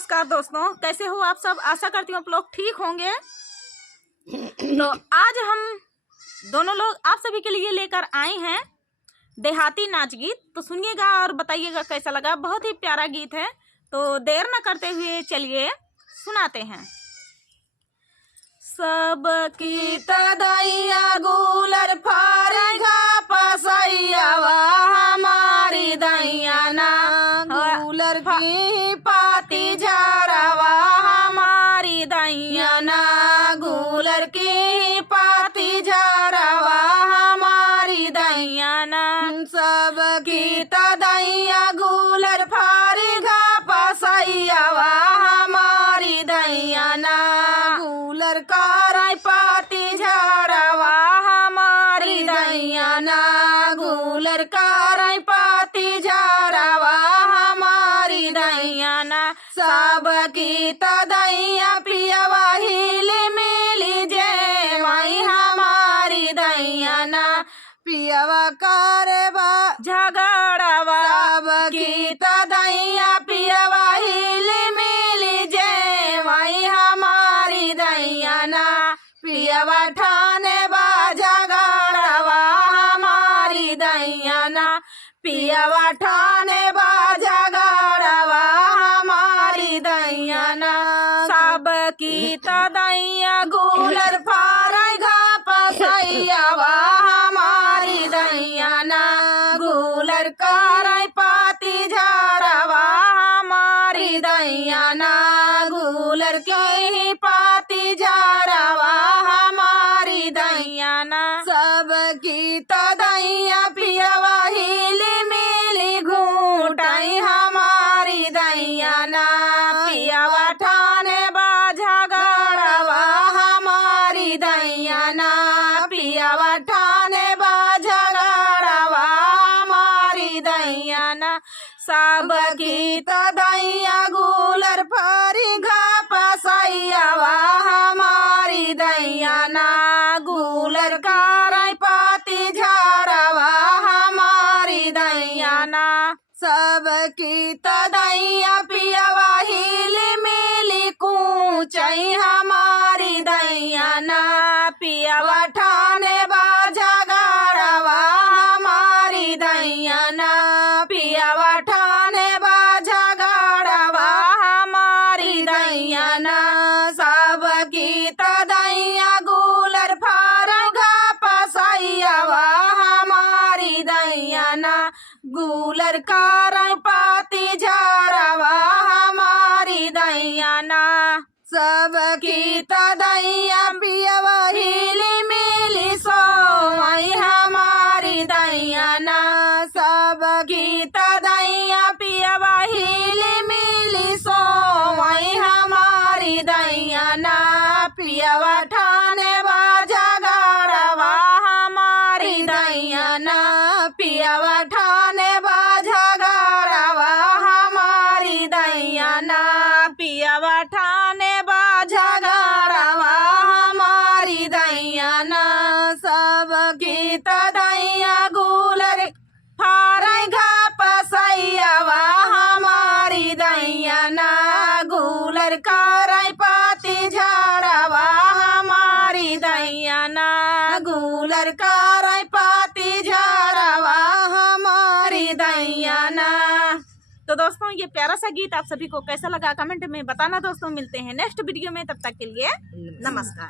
नमस्कार दोस्तों, कैसे हो आप सब। आशा करती हूँ आप लोग ठीक होंगे। तो आज हम दोनों लोग आप सभी के लिए लेकर आए हैं देहाती नाच गीत। तो सुनिएगा और बताइएगा कैसा लगा। बहुत ही प्यारा गीत है, तो देर न करते हुए चलिए सुनाते हैं। सबकी तदैया गुलर फारेगा पसैया हमारी दैया ना गुलर की पाती झाड़वा हमारी दैया ना गुलर की पाती झाड़वा हमारी दैया ना सबकी तदैया गुलर फारेगा पसैया हमारी दैया ना गुलर कराई पाती झाड़वा हमारी दैया ना गुलर कराई पाती झाड़वा हमारी दैया ना सबकी तदैया पियवा हिली मिली जे माई हमारी दैया ना पियवा करवा झगड़वा सबकी तदैया पियवा हिली मिली जे माई हमारी दैया ना पियवा ठाने बा झगड़वा हमारी दैया ना पियवा ठाने बा झगड़वा हमारी दैया ना सबकी तदैया गुलर फारेगा पसैया हमारी दैया ना गुलर कराई पाती झाड़वा हमारी दैया ना गुलर की पाती झाड़वा हमारी दैया ना सबकी तदैया पियवा हिली मिली घूटाई हमारी दैया ना पियवा ठाने बा झगड़वा हमारी दैया ना पियवा ठाने बा झगड़वा हमारी दैया ना सबकी तदैया गुलर फारेगा पसैया हमारी दैया ना गुलर कराई पाती झाड़वा हमारी दैया ना सबकी तदैया पियवा हिली मिली कूचई हमारी दैया ना पियवा ठाने बा झगड़वा हमारी दैया ना पियवा ठाने बा झगड़वा हमारी दैया ना सबकी तदैया गुलर फारेगा पसैया हमारी दैया ना गुलर कराई पाती झाड़वा हमारी दैया ना सबकी तदैया पियवा हिली मिली सोई हमारी दैया ना सबकी तदैया पियवा हिली मिली सोई हमारी दैया ना पियवा ठाने बा झगड़वा हमारी दैया ना पियवा ठाने बा झगड़वा हमारी दैया ना पियवा ठाने बा झगड़वा हमारी दैया ना सबकी तदैया गुलर फारेगा पसैया हमारी दैया ना गुलर कराई पाती झाड़वा हमारी दैया ना गुलर कराई पाती झाड़वा हमारी दैया ना। तो दोस्तों, ये प्यारा सा गीत आप सभी को कैसा लगा कमेंट में बताना दोस्तों। मिलते हैं नेक्स्ट वीडियो में, तब तक के लिए नमस्कार।